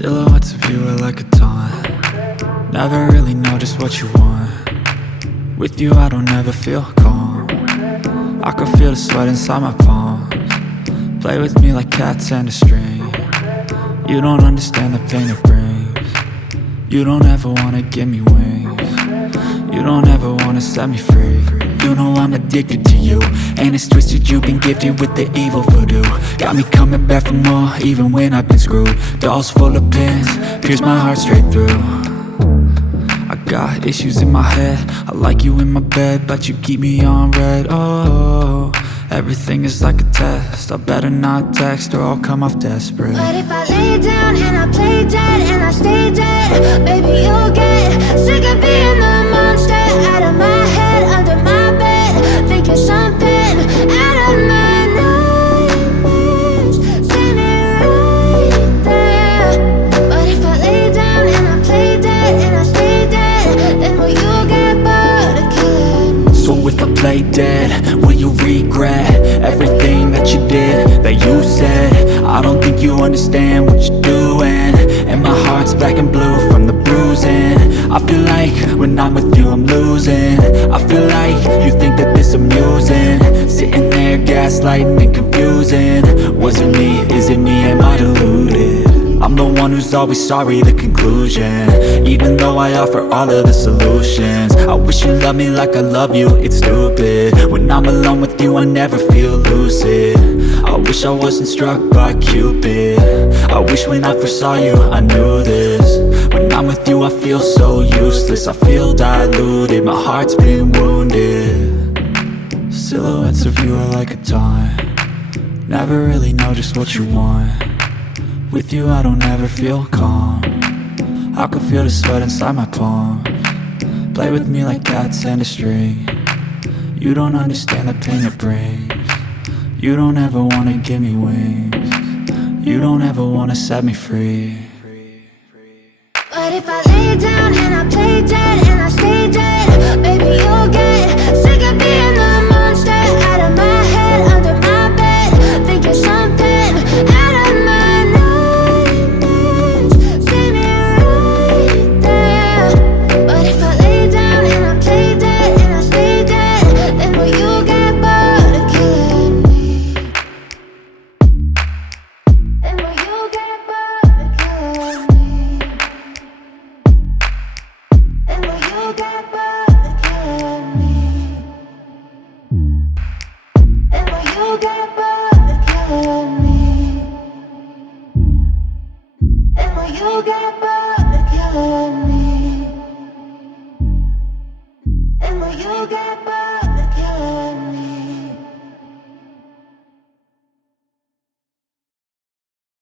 Silhouettes of you are like a taunt. Never really know just what you want. With you I don't ever feel calm. I can feel the sweat inside my palms. Play with me like cats and a string. You don't understand the pain it brings. You don't ever wanna give me wings. You don't ever wanna set me free. You know I'm addicted to you, and it's twisted, you've been gifted with the evil voodoo. Got me coming back for more, even when I've been screwed. Dolls full of pins, pierce my heart straight through. I got issues in my head, I like you in my bed, but you keep me on red. Oh, everything is like a test, I better not text or I'll come off desperate. But if I lay down and I play dead and I stay dead, baby you'll get sick of being the monster out of my head, under my bed, thinking something out of my nightmares, standing right there. But if I lay down and I play dead and I stay dead, then will you get bored of killing? So if I play dead, will you regret everything that you did, that you said? I don't think you understand what you're doing, and my heart's black and blue from the bruising. I feel like when I'm with you I'm losing. I feel like you think that this amusing, sitting there gaslighting and confusing. Was it me? Is it me? Am I deluded? I'm the one who's always sorry, the conclusion, even though I offer all of the solutions. I wish you loved me like I love you, it's stupid. When I'm alone with you I never feel lucid. I wish I wasn't struck by Cupid. I wish when I first saw you I knew this. When I'm with you I feel so useless, I feel diluted, my heart's been wounded. Silhouettes of you are like a taunt. Never really know just what you want. With you I don't ever feel calm. I can feel the sweat inside my palms. Play with me like cats and a string. You don't understand the pain it brings. You don't ever wanna give me wings. You don't ever wanna set me free. But if I lay down and I play dead and I stay dead, baby you'll get sick